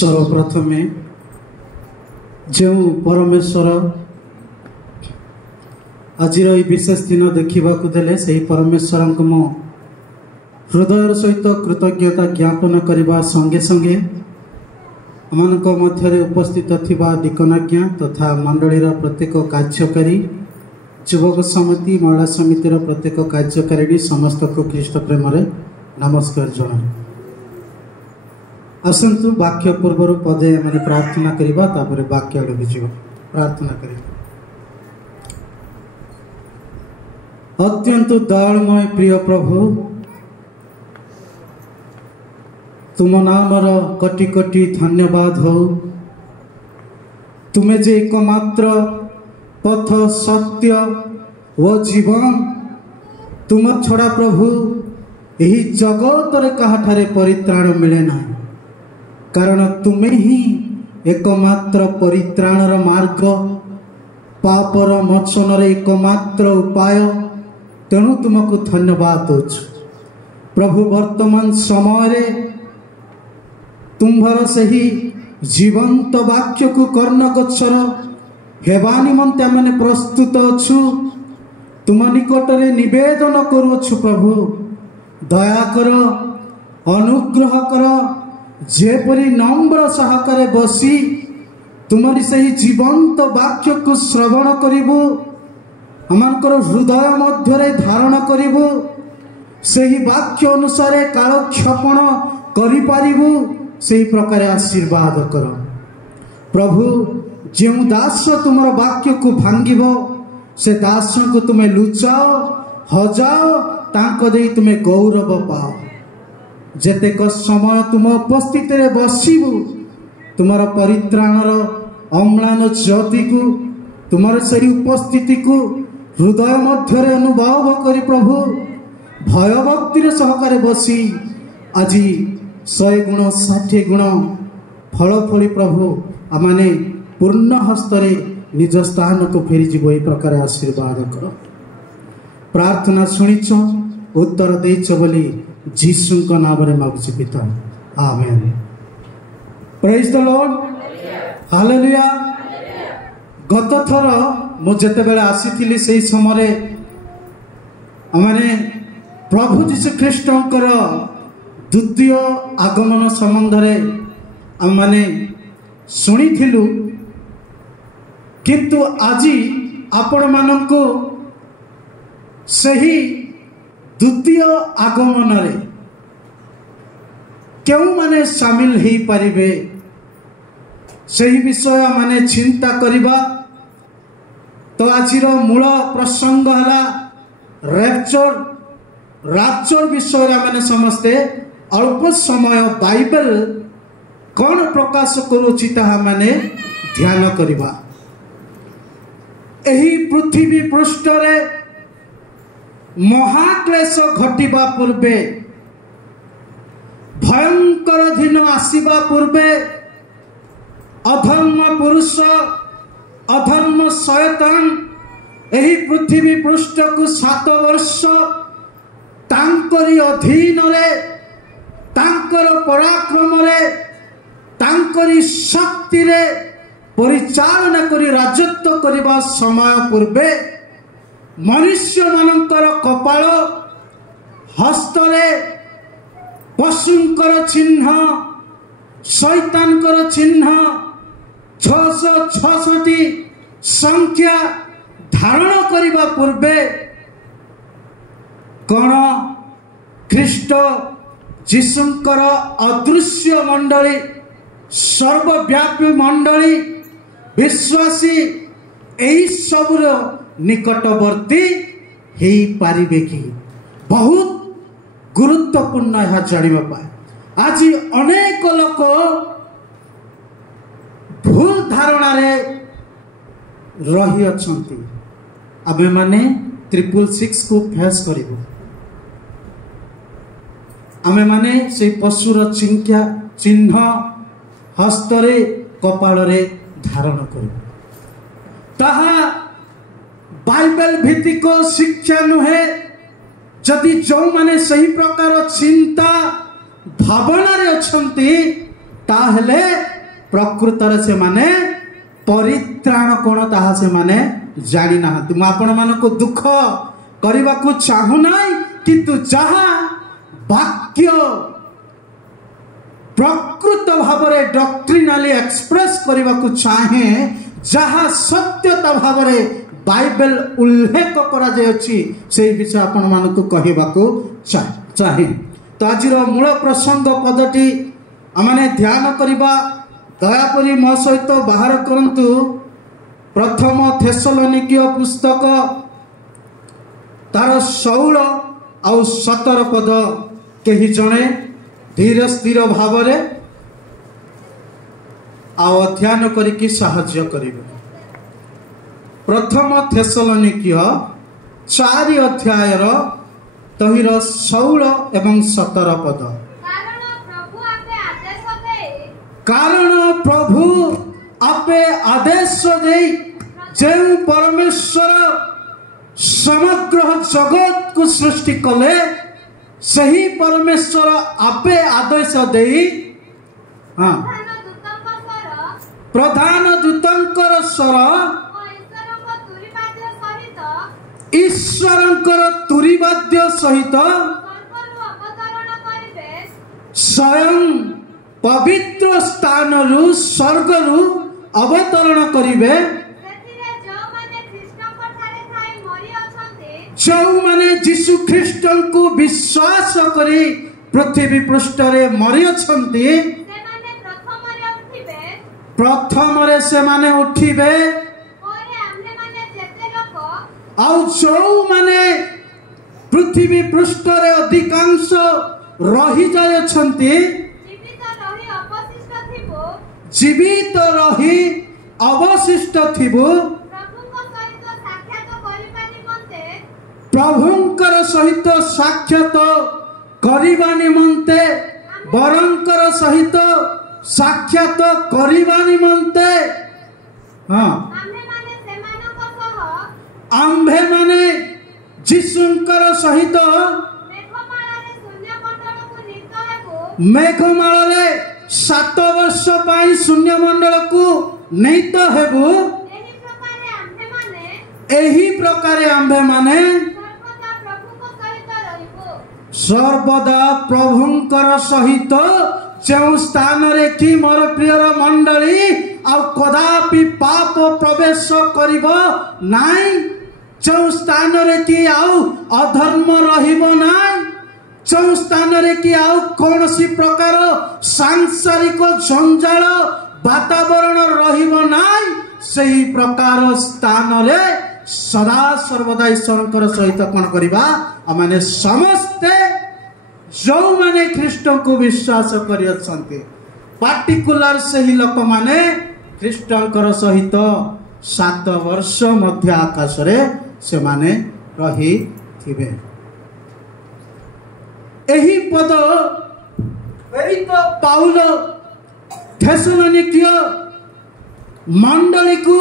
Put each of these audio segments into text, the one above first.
सर्वप्रथमे जो परमेश्वर आज विशेष दिन देखा देले से परमेश्वर को मो हृदय सहित कृतज्ञता ज्ञापन करने संगे संगे अमानक मध्य उपस्थित थिबा डिकनाज्ञा तथा मंडलीर प्रत्येक कार्यकारी युवक समिति महिला समितिर प्रत्येक कार्यकारिणी समस्त को ख्रीष्ट प्रेम नमस्कार जनाए। आसतु वाक्य पूर्व पदे मैंने प्रार्थना करवा तापर वाक्य आगे जीव प्रार्थना कर। अत्यंत दयालुमय प्रिय प्रभु तुम नामर कोटि कोटि धन्यवाद हो। तुम्हें जे एकमात्र पथ सत्य व जीवन तुम छड़ा प्रभु यही जगत रे कहाठारे परित्राण मिले ना, कारण तुम्हें ही एकमात्र परित्राणर मार्ग पापर मोचन एकमात्र उपाय। तेणु तुमको धन्यवाद दौछु प्रभु। वर्तमान समय तुम्हार सही जीवंत वाक्य को कर्णगोचर हेबा निमंते आमे प्रस्तुत अच्छु। तुम निकट रे निवेदन करुछु प्रभु दया कर, अनुग्रह कर, जेपरी नम्र सहकारे बसी तुम्हारी सही जीवंत वाक्य को श्रवण करिबु, आमकर हृदय मध्य धारण करिबु, सही वाक्य अनुसार कालक्षेपण करि पारिबु, सही प्रकार आशीर्वाद कर प्रभु। जो दास तुमर वाक्य को भांगिब से दास को तुम्हें लुचाओ हजाओ तांको दे तुम्हें गौरव पाओ। जेतेक समय तुम उपस्थित बसबु तुमर परित्राणर अम्लान ज्योति को तुमर से उपस्थिति को हृदय मध्य अनुभव कर प्रभु भय भक्तिर सहकारे बसी आज 100 गुण 60 गुण फल फली प्रभु आमाने पूर्ण हस्तरे निज स्थान को फेरी जीव यही प्रकार आशीर्वाद कर। प्रार्थना शुणिच उत्तर देच बोली जीसु नाम रे मागुछि पिता, amen. Praise the Lord, hallelujah. गत थर मु जेते बेले आसीथिली सेही समय आमाने प्रभु जीसु ख्रीष्टंकर द्वितीय आगमन संबंध रे आमाने शुणिथिलु, किंतु आज आपण मानको सही द्वितीय आगमन रे क्यों माने शामिल हो पारिबे सही विषय माने चिंता करिबा। तो आजिर मूल प्रसंग है रैप्चर विषय माने समस्ते अल्प समय बाइबल कौन प्रकाश करुछि ताहा माने ध्यान करिबा। एही पृथ्वी पृष्ठ रे महाक्लेश घटिबा पूर्वे भयंकर दिन आसीबा पूर्वे अधर्म पुरुष अधर्म शयतान एही पृथ्वी पृष्ठ को 7 वर्ष तांकरी अधीन रे तांकर पराक्रम रे तांकरी शक्ति रे परिचालना करी राजत्व करिबा समय पूर्वे मनुष्य मानकर कपाल हस्तरे पशुंकर चिन्ह शैतानकर चिन्ह 666 संख्या धारण करिबा पूर्वे कौन ख्रीष्ट जीशुंकर अदृश्य मंडली सर्वव्यापी मंडली विश्वासी एही सबुर निकटवर्ती हो पारिबे कि बहुत गुरुत्वपूर्ण यह जानिबा पाए। आज अनेक लोक भूल धारणा रे रही अछंती। आबे माने 666 को फेस करिबो। आमे माने से पशुर चिन्ह हस्तरे कपाଳରେ धारण करिबो। ताहा बाइबल भित्तिक शिक्षा नुहे। जदि जो माने सही प्रकार चिंता भावना रे अछंती ताहले प्रकृतर से माने परित्राण कोण ताहा से माने जानी नाहंती। मु आपण मानको दुख करबा को चाहू नाही, किंतु जहा वाक्य प्रकृत भाव में डॉक्ट्रिनाली एक्सप्रेस करबा को चाहे, जहा सत्यता भाव में बाइबल उल्लेख करा जायछि से विषय आपण मानको कहबा को चाहे। तो आज मूल प्रसंग पदटी आमने ध्यान करबा। दयापरि मो सहित बाहर करंतु प्रथम थेसलोनिकीय पुस्तक तार 16 और 17 पद कही जणे धीर स्थिर भाव अध्ययन करिकी साहाय्य करिवे। प्रथम थेसलोनिकीय 4 अध्याय तहिर 16 एवं 17 पद। कारण प्रभु आपे आदेश दे जे परमेश्वर समग्र जगत को सृष्टि कले, सही परमेश्वर आपे आदेश दे प्रधान दूतंकर स्वर ईश्वरंकर तुरीवाद्य सहित स्वयं पवित्र स्थान रु स्वर्ग रु अवतरण करिवे, जो माने यीशु ख्रीष्ट को विश्वास करी पृथ्वी पृष्ठ रे मरि अछंती, प्रथम रे से माने उठिबे, और जो माने पृथ्वी पृष्ठ रे अधिकांश रही जाय छंती, जीवित रही अवशिष्ट थिबो, प्रभुंकर सहित साक्षात करिबा निमंते, बरंकर सहित साक्षात करिबा निमंते आम्भे माने जीशुंकर सहित मेघमाळे 7 वर्ष पाई शून्य मंडल को नहीं तो हेबु। एही प्रकार आम्भे माने सर्वदा प्रभुंकर सहित जो स्थान रे कि मोर प्रियर मंडली आ कदापि पाप प्रवेश करिबो नाई, जो स्थान रे कि आउ अधर्म रहिबो नाई, जो स्थान रे कि आउ कौन सी प्रकार सांसारिक जंजाल वातावरण रहिबो नाई, सही प्रकार स्थान रे सदा सर्वदा ईश्वरंकर सहित कौन करिबा आमाने समस्ते जो माने ख्रीष्ट को विश्वास करि अछंती, पार्टिकुलर सही लोक माने ख्रीष्टंकर सहित 7 वर्ष मध्य आकाश रे से माने रही थिबे। एही पद तो पाउल थेसलोनिकीय मंडली को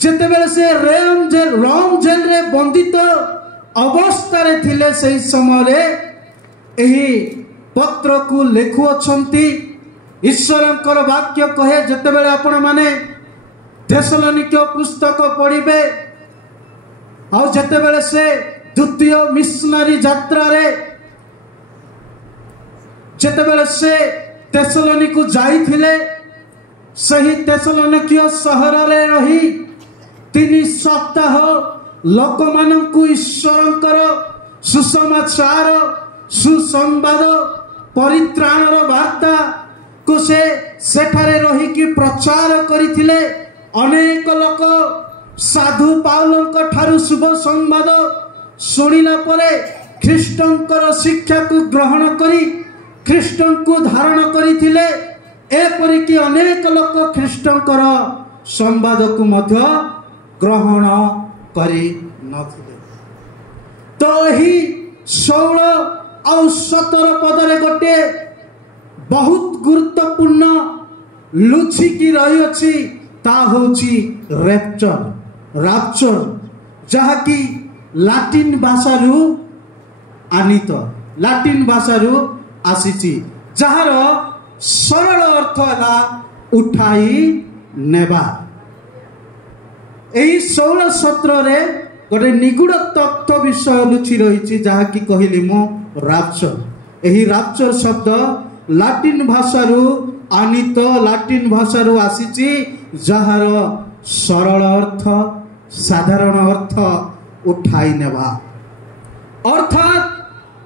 जेतेबेले से रोम जेल रे बंदित अवस्था रे थिले, सही समय रे एही पत्र को लेखु अछंती। ईश्वरंकर वाक्य कहे जेतेबेले आपण माने थेसलोनिकीय पुस्तक पढ़िबे और जेतेबेले से द्वितीय मिशनरी यात्रा रे जेतेबेले से थेसलोनी को जाइथिले, सही थेसलोनिकीय शहर रे रही 3 सप्ताह लोक मानकु ईश्वरंकर सुसमाचार सुसंवाद परित्राणर वार्ता को से सेठारे रही कि प्रचार करिथिले। अनेक लोक साधु पाउलंक ठारू शुभ संवाद सुनिला परे ख्रीष्टंकर शिक्षा को ग्रहण करी ख्रीष्टन को धारण करिथिले। एपरि कि अनेक लोक ख्रीष्टंकर संवाद को मध्य ग्रहण करि नथिले। तो ही 16 और 17 पदरे गोटे बहुत गुरुत्वपूर्ण लुचिकी रही अछि, ता होछि रैप्चर, जहाँकि लाटिन भाषारू आनीत, लाटिन भाषारू आसीछि, जार सरल अर्थ है उठाई नेबा। एही 16 17 गोटे निगूढ़ तत्व विषय लुचि रही जहाँकि कहली मो राप्चर। एही राप्चर शब्द लाटिन भाषारू आनीत लाटिन भाषारू आसीची जार सरल अर्थ साधारण अर्थ उठाई नेबा। अर्थात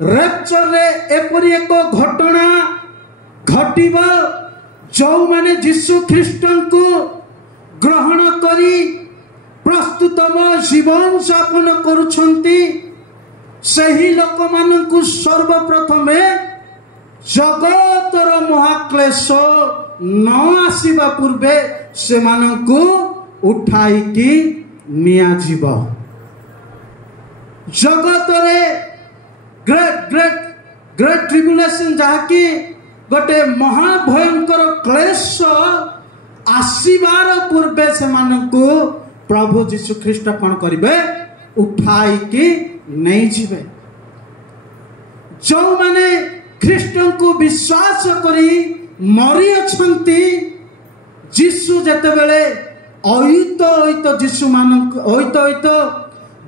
रैप्चर रे एपरि एक घटना घटिबा जो माने यीशु ख्रीष्टन को ग्रहण करी प्रस्तुतम जीवन यापन करुछंती सही लोक मानकु सर्वप्रथमे जगतर महाक्लेश न आसीबा पूर्वे से मानकु उठाई की निया जीव। जगतरे ग्रेट ग्रेट ग्रेट ट्रिब्युलेशन जहाँकि गोटे महाभयंकर क्लेश आसीबार पूर्वे से मानकु प्रभु यीशु ख्रीष्ट कौन करिवे उठाई की नहीं जीवे। जो माने ख्रीष्टन को विश्वास करी मरी अछंती यीशु जते बेले अहित अहित यीशु मानक अहित अहित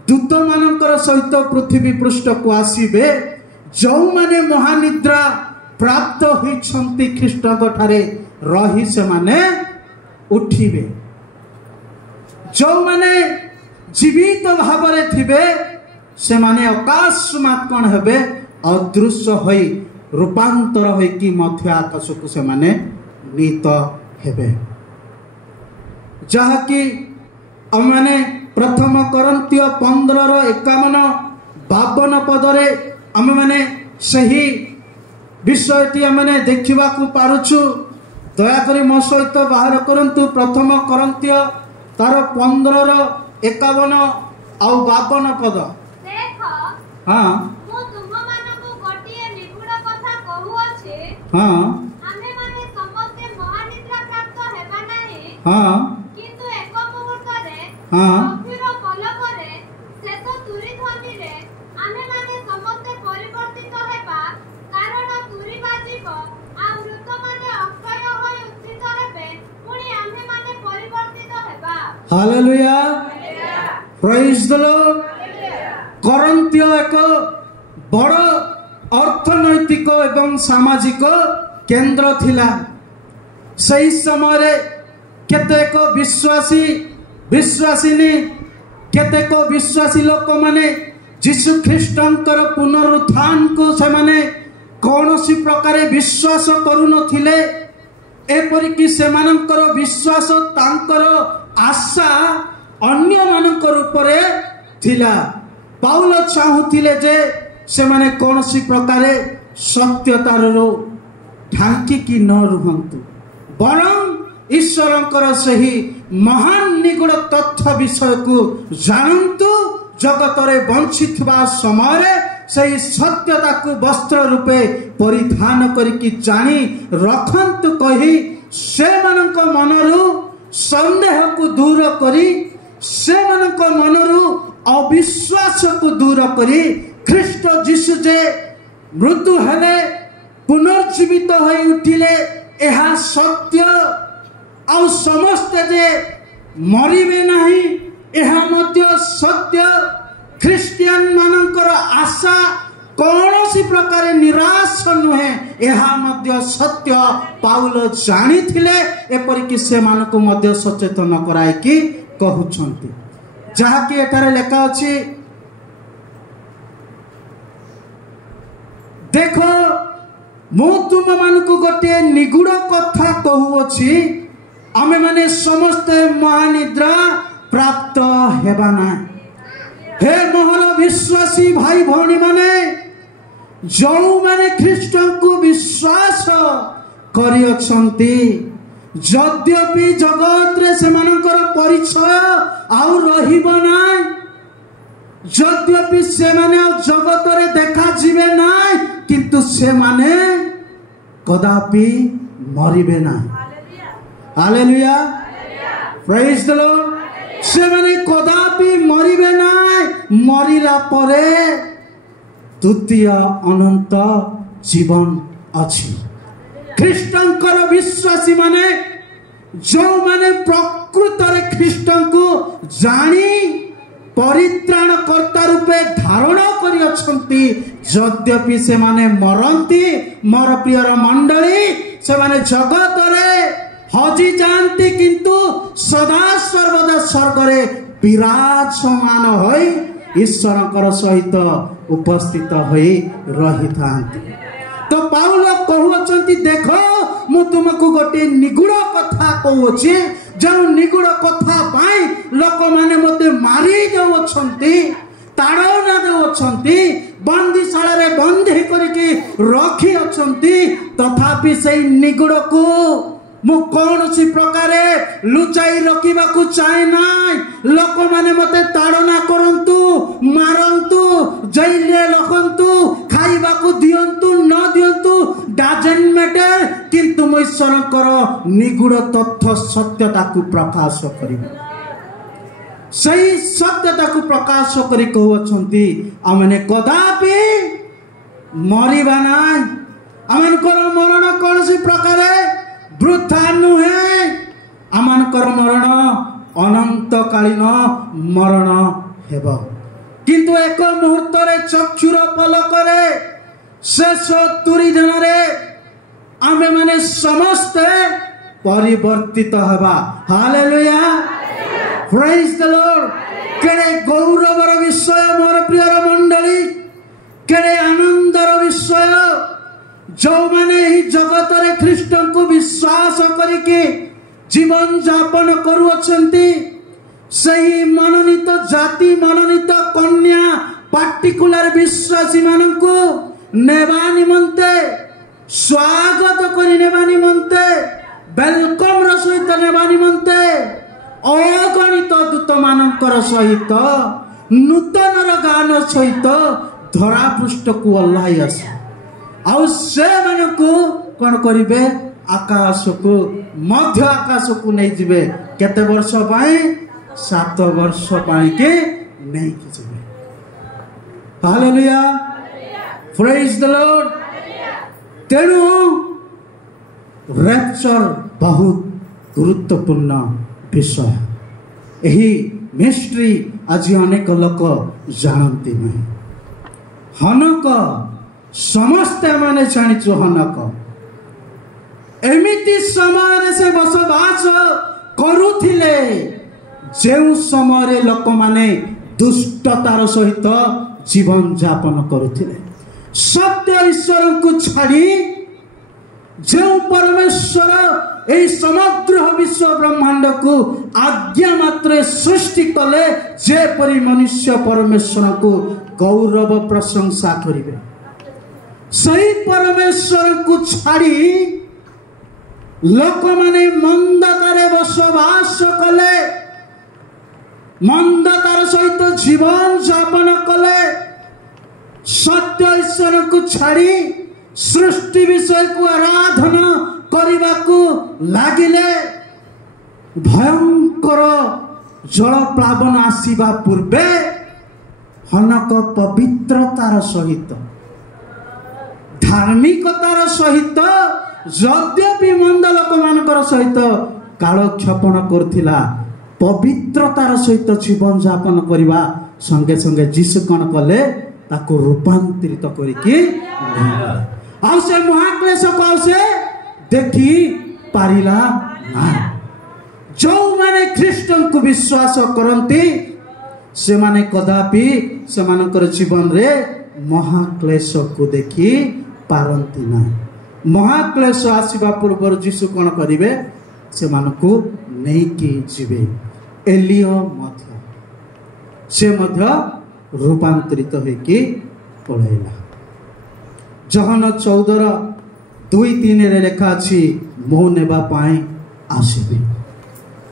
दूत मानकर सहित पृथ्वी पृष्ठ को आसीबे जो माने महानिद्रा प्राप्त होइछंती ख्रीष्टक ठारे रही से माने उठिबे। जो माने जीवित भावरे थिबे से माने अकस्मात कौन हेबे अदृश्य होई रूपांतर होई कि मध्य आकाश को से माने नीत हेबे। जहा कि अमाने प्रथम करंतिय 15:51-52 पदरे आम माने सही विषयटी आमने देखा पारुछु। दयाकरी मो सहित बाहर करंतु प्रथम करंतिय तार 15:51 आउ 52 पद। हाँ हाँ हाँ हाँ हालेलुया प्रेज द लॉर्ड। करंतिय एक बड़ अर्थनैतिक एवं सामाजिक केंद्र थिला। सही समय केतेक विश्वासी विश्वासिनी केतेक विश्वासी लोक माने यीशु ख्रीष्टंकर पुनरुत्थान को से माने कौनसी प्रकार विश्वास करू नथिले। एपरिक सेमानंकर विश्वास तांकर आशा अन्य मानकर उपरे थिला। पाउल चाहूथिले जे से माने कौनसी प्रकार सत्यतार ढांकी की न रुहंतु बरं ईश्वरंकर सही महान निगूढ़ तथ्य विषय को जानतु। जगतरे बंचिथिबा समय सही सत्यता को वस्त्र रूपे परिधान करिकी जानी रखंतु कही से मानक मनरु संदेह को दूर करी से मानक मनरु अविश्वास को दूर करी ख्रीष्ट यीशु जे मृत्यु हेले पुनर्जीवित होई उठिले एहा सत्य आउ समस्त जे मरिबे नाही एहा मध्य सत्य। ख्रिस्टियन मानकर आशा कौनसी प्रकार निराश नुहे एहा मध्य सत्य पाउल जानी थिले। एपरिक से मानक मध्य सचेतन कराई कि कहउछंती जहा कि एटारे लेखा अछि। देखो मु तुम मानक गोटे निगूढ़ कथा कहूअछि आमे माने समस्त महानिद्रा प्राप्त हेबा ना। हे महल विश्वासी भाई भौणी माने जो माने ख्रीष्ट को विश्वास करि अछंती यद्यपि जगत रे सेमानकर परिचय आउ रहिबो ना यद्यपि से माने जगत रे देखा जिवे ना किंतु से माने कदापि मरिबे ना। Hallelujah praise the Lord. से माने कदापि मरिबे ना मरिला परे द्वितीय अनंत जीवन अछि। ख्रीष्टंकर विश्वासी माने जो माने प्रकृत ख्रीष्ट को जानी परित्राण कर्ता रूपे धारण करी यद्यपि से माने मरती मोर प्रियर मंडली से माने जगत रे हजि जाती किंतु सदा सर्वदा स्वर्ग रे विराजमान होई ईश्वर सहित उपस्थित होई रही थांती। तो पाउल कहउछंती देखो मु तुमको गोटे निगुड़ कथा कहउछि जो निगुड़ कथा पाई लोक माने मते मारी जाउछंती ताड़ना देउछंती बंदीशाला रे बंदी करके रखी अछंती तथापि सेई निगुड़ को मु कौन सी प्रकार लुचाई रखा चाहे ना लोक माने मते ताड़ना करंतु मारंतु जैले रखंतु खाइबा को दियंतु न दियंतु डजंट मैटर किंतु मु ईश्वरकर निगुड़ तथ्य सत्यता को प्रकाश करिबो सही सत्यता को प्रकाश करी कहउछंती आमने कदापि मरिबा नाही आमनकर मरण कौन सी प्रकार वृथा नुहे आमनकर मरण अनंत कालीन मरण हेब किंतु एक मुहूर्त रे चक्षुर पलकरे शेष तुरी जनरे आमे माने समस्ते परिवर्तित हवा। Hallelujah praise the Lord. केड़े गौरवर विषय मोर प्रियर मंडली केड़े आनंदर विषय जो माने ही जगत रे ख्रीष्ट को विश्वास करिके जीवन यापन करुअछंती सही मनोनीत जाति मनोनीत कन्या पार्टिकुलर विश्वासी माननको नेबा निमंते स्वागत करि नेबा निमंते वेलकम र सहित नेबा निमंते अगणित दूत मानकर सहित नूतन र गान सहित धरा पृष्ठ को अल्लाह आस आउ से मानकु कोन करिवे आकाश को मध्य आकाश को नहीं जिवे केते वर्ष पाए 7 वर्ष पाए के नहीं कि जिवे। Hallelujah praise the Lord. तेणु रैप्चर बहुत गुरुत्वपूर्ण विषय यही मिस्ट्री आज अनेक लोक जानती नहीं। हनक समस्ते माने जानिचु हनक एमिति समय से बसवास करुथिले जेउ समय लोक माने दुष्टतार सहित जीवन यापन करुथिले सत्य ईश्वर को छाड़ी जो परमेश्वर ए समग्र विश्व ब्रह्मांड को आज्ञा मात्र सृष्टि कले जेपरि मनुष्य परमेश्वर को गौरव प्रशंसा करिवे सही परमेश्वर को छाड़ी लोक माने मंदतारे बसवास कले मंदतार सहित जीवन यापन कले सत्य ईश्वर को छाड़ी सृष्टि विषय को आराधना करने को लागिले भयंकर जल प्लावन आसीबा पूर्वे हनक पवित्रतार सहित धार्मिकतार सहित यद्यपि मंद लोक मानकर सहित कालक्षेपण करथिला पवित्रतार सहित जीवन यापन करवा संगे संगे जीशु कौन कले ताको रूपांतरित करिके आ से महाक्लेश को से देखी पारिला ना जो माने ख्रीष्ट को विश्वास करंती से माने कदापि से मानकर जीवन रे महाक्लेश को देखी पारंती ना। महाक्लेश आसीबा पूर्व जीशु कौन करिवे से मानको नहीं कि जीवे एलियो मध्य से मध्य रूपांतरित होइके पळैला। जहन 14:2-3 रे लेखा अछि मोह नेबा पाए आसीबे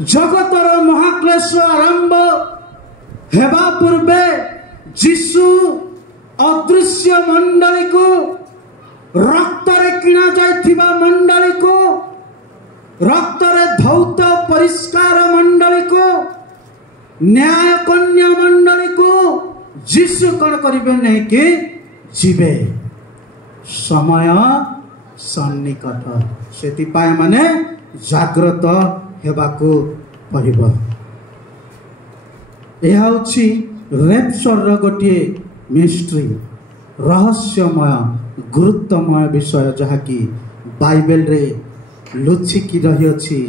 जगतर महाक्लेश आरंभ हेबा पूर्वे जीशु अदृश्य मंडली को रक्त रे किना जाइथिबा मंडली को रक्त रे धौत परिष्कार मंडली को न्याय कन्या मंडली को जीशु कौन करिवे नहीं कि जीवे समय सन्निकट से माने जाग्रत ହେବାକୁ ପଡ଼ିବ। ଏହା ହେଉଛି ରେପ୍ଚରର ଗୋଟିଏ ମିଷ୍ଟ୍ରି, ରହସ୍ୟମୟ ଗୁରୁତ୍ୱମୟ ବିଷୟ, ଯାହାକି ବାଇବେଲରେ ଲୁଚିକି ରହିଅଛି,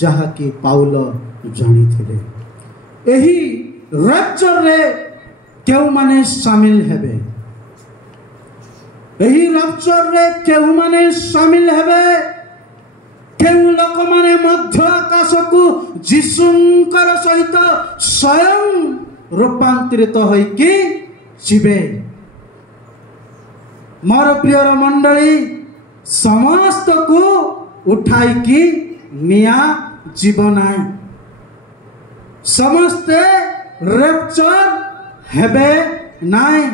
ଯାହାକି ପାଉଲ ଜାଣିଥିଲେ। ଏହି ରେପ୍ଚରରେ କେଉଁମାନେ ସାମିଲ ହେବେ? ଏହି ରେପ୍ଚରରେ କେଉଁମାନେ ସାମିଲ ହେବେ? କେଉଁ ଲୋକମାନେ ମଧ୍ୟ ଆକାଶକୁ ଯୀଶୁଙ୍କର ସହିତ ସ୍ୱୟଂ ରୂପାନ୍ତରିତ ହୋଇକି ଯିବେ? ମୋର ପ୍ରିୟର ମଣ୍ଡଳୀ, ସମସ୍ତକୁ ଉଠାଇକି ନିଆଯିବ ନାହିଁ। ସମସ୍ତେ ରେପ୍ଚର ହେବେ ନାହିଁ,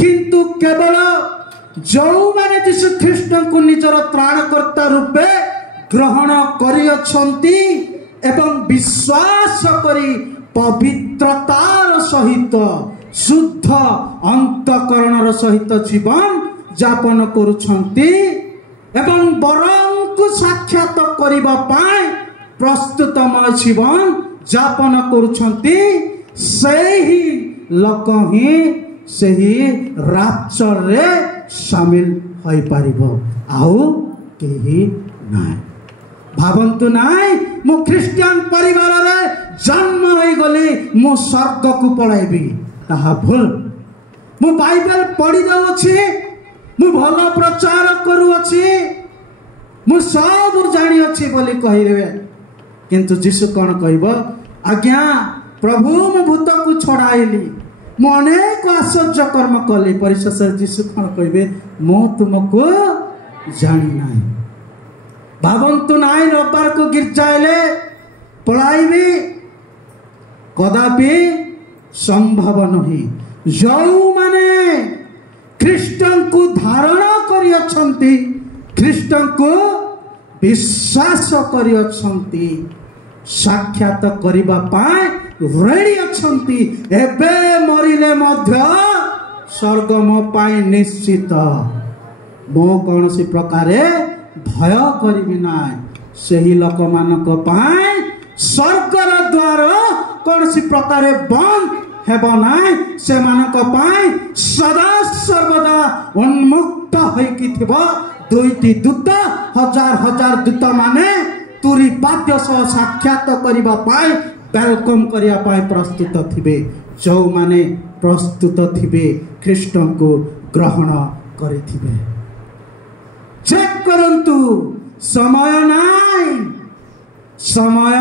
କିନ୍ତୁ କେବଳ ଯେଉଁମାନେ ଯୀଶୁ ଖ୍ରୀଷ୍ଟଙ୍କୁ ନିଜର ତ୍ରାଣକର୍ତ୍ତା ରୂପେ ଗ୍ରହଣ କରିଅଛନ୍ତି ଏବଂ ବିଶ୍ୱାସ କରି ପବିତ୍ରତାର ସହିତ ଶୁଦ୍ଧ ଅନ୍ତଃକରଣର ସହିତ ଜୀବନ ଯାପନ କରୁଛନ୍ତି ଏବଂ ବରଙ୍କୁ ସାକ୍ଷାତ କରିବା ପାଇଁ ପ୍ରସ୍ତୁତମୟ ଜୀବନ ଯାପନ କରୁଛନ୍ତି, ସେହି ଲୋକ ହିଁ ସେହି ରାପ୍ଚରରେ ସାମିଲ ହୋଇପାରିବ, ଆଉ କେହି ନାହିଁ। ଭାବନ୍ତୁ ନାହିଁ, ମୁଁ ଖ୍ରୀଷ୍ଟିଆନ ପରିବାରରେ ଜନ୍ମ ହୋଇଗଲି, ମୁଁ ସ୍ୱର୍ଗକୁ ପଳାଇବି। ତାହା ଭୁଲ। ମୁଁ ବାଇବେଲ ପଢ଼ି ଦେଉଛି, ମୁଁ ଭଲ ପ୍ରଚାର କରୁଅଛି, ମୁଁ ସବୁ ଜାଣିଅଛି ବୋଲି କହିଦେବେ, କିନ୍ତୁ ଯୀଶୁ କ'ଣ କହିବ? ଆଜ୍ଞା ପ୍ରଭୁ, ମୁଁ ଭୂତକୁ ଛଡ଼ାଇଲି, ମୁଁ ଅନେକ ଆଶ୍ଚର୍ଯ୍ୟ କର୍ମ କଲି। ପରିଶେଷରେ ଯୀଶୁ କ'ଣ କହିବେ? ମୁଁ ତୁମକୁ ଜାଣିନାହିଁ। ଭାବନ୍ତୁ ନାହିଁ, ରବିବାରକୁ ଗିର୍ଜା ହେଲେ ପଳାଇବି, କଦାପି ସମ୍ଭବ ନୁହେଁ। ଯେଉଁମାନେ ଖ୍ରୀଷ୍ଟଙ୍କୁ ଧାରଣ କରିଅଛନ୍ତି, ଖ୍ରୀଷ୍ଟଙ୍କୁ ବିଶ୍ୱାସ କରିଅଛନ୍ତି, ସାକ୍ଷାତ କରିବା ପାଇଁ ରେଡି ଅଛନ୍ତି, ଏବେ ମରିଲେ ମଧ୍ୟ ସ୍ୱର୍ଗ ମୋ ପାଇଁ ନିଶ୍ଚିତ। ମୁଁ କୌଣସି ପ୍ରକାରେ ଭୟ କରିବି ନାହିଁ। ସେହି ଲୋକମାନଙ୍କ ପାଇଁ ସ୍ୱର୍ଗର ଦ୍ୱାର କୌଣସି ପ୍ରକାରେ ବନ୍ଦ ହେବ ନାହିଁ। ସେମାନଙ୍କ ପାଇଁ ସଦା ସର୍ବଦା ଉନ୍ମୁକ୍ତ ହୋଇକି ଥିବ। ଦୁଇଟି ଦୂତ, ହଜାର ହଜାର ଦୂତ ମାନେ ତୁରୀ ବାଦ୍ୟ ସହ ସାକ୍ଷାତ କରିବା ପାଇଁ, ୱେଲକମ୍ କରିବା ପାଇଁ ପ୍ରସ୍ତୁତ ଥିବେ। ଯେଉଁମାନେ ପ୍ରସ୍ତୁତ ଥିବେ, ଖ୍ରୀଷ୍ଟଙ୍କୁ ଗ୍ରହଣ କରିଥିବେ। ଚେକ୍ କରନ୍ତୁ, ସମୟ ନାହିଁ, ସମୟ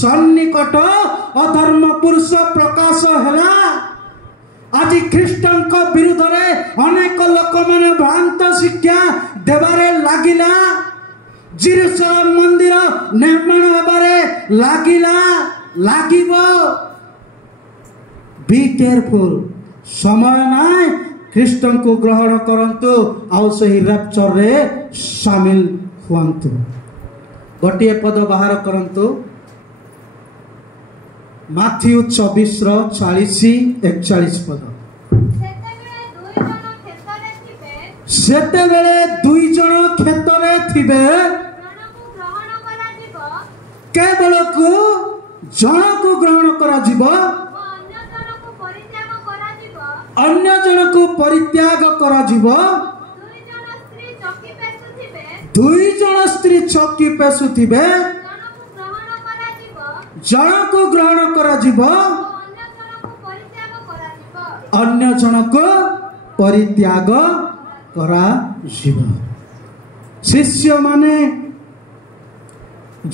ସନ୍ନିକଟ। ଅଧର୍ମ ପୁରୁଷ ପ୍ରକାଶ ହେଲା। ଆଜି ଖ୍ରୀଷ୍ଟଙ୍କ ବିରୁଦ୍ଧରେ ଅନେକ ଲୋକମାନେ ଭ୍ରାନ୍ତ ଶିକ୍ଷା ଦେବାରେ ଲାଗିଲା। ଜେରୁସାଲେମ ମନ୍ଦିର ନିର୍ମାଣ ହେବାରେ ଲାଗିବ। ବି କେୟାରଫୁଲ, ସମୟ ନାହିଁ। ଖ୍ରୀଷ୍ଟଙ୍କୁ ଗ୍ରହଣ କରନ୍ତୁ, ଆଉ ସେହି ରାପ୍ଚରରେ ସାମିଲ ହୁଅନ୍ତୁ। ଗୋଟିଏ ପଦ ବାହାର କରନ୍ତୁ, ମାଥିଉ 24:40-41 ପଦ। ସେତେବେଳେ ଦୁଇ ଜଣ କ୍ଷେତରେ ଥିବେ, କେବଳକୁ ଜଣକୁ ଗ୍ରହଣ କରାଯିବ, ଅନ୍ୟ ଜଣକୁ ପରିତ୍ୟାଗ କରାଯିବ। ଦୁଇ ଜଣ ସ୍ତ୍ରୀ ଚକି ପେଶୁଥିବେ, ଜଣକୁ ଗ୍ରହଣ କରାଯିବ, ଅନ୍ୟ ଜଣକୁ ପରିତ୍ୟାଗ କରାଯିବ। ଶିଷ୍ୟମାନେ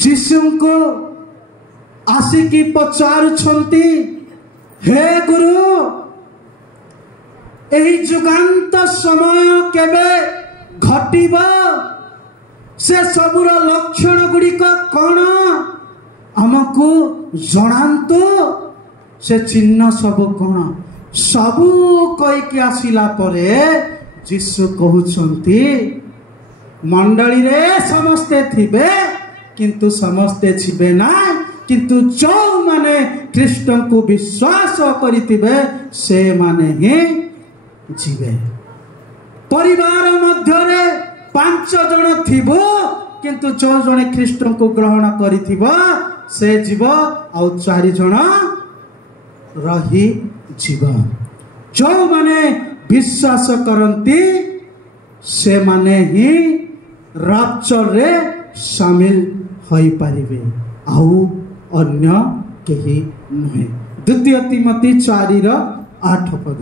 ଯୀଶୁଙ୍କୁ ଆସିକି ପଚାରୁଛନ୍ତି, ହେ ଗୁରୁ, ଏହି ଯୁଗାନ୍ତ ସମୟ କେବେ ଘଟିବ? ସେ ସବୁର ଲକ୍ଷଣ ଗୁଡ଼ିକ କ'ଣ? ଆମକୁ ଜଣାନ୍ତୁ। ସେ ଚିହ୍ନ ସବୁ କ'ଣ? ସବୁ କହିକି ଆସିଲା ପରେ ଯୀଶୁ କହୁଛନ୍ତି, ମଣ୍ଡଳୀରେ ସମସ୍ତେ ଥିବେ, କିନ୍ତୁ ସମସ୍ତେ ଯିବେ ନାହିଁ, କିନ୍ତୁ ଯେଉଁମାନେ ଖ୍ରୀଷ୍ଟଙ୍କୁ ବିଶ୍ୱାସ କରିଥିବେ ସେମାନେ ହିଁ ଯିବେ। ପରିବାର ମଧ୍ୟରେ 5 ଜଣ ଥିବ, किंतु जो जने ख्रीष्ट को ग्रहण करिथिबो से जीव आ 4 जन रही जीव। जो माने विश्वास करंती से माने ही राप्चर रे शामिल होई पारिबे आउ अन्य केही नहे। द्वितीय तिमोथी 4:8 पद।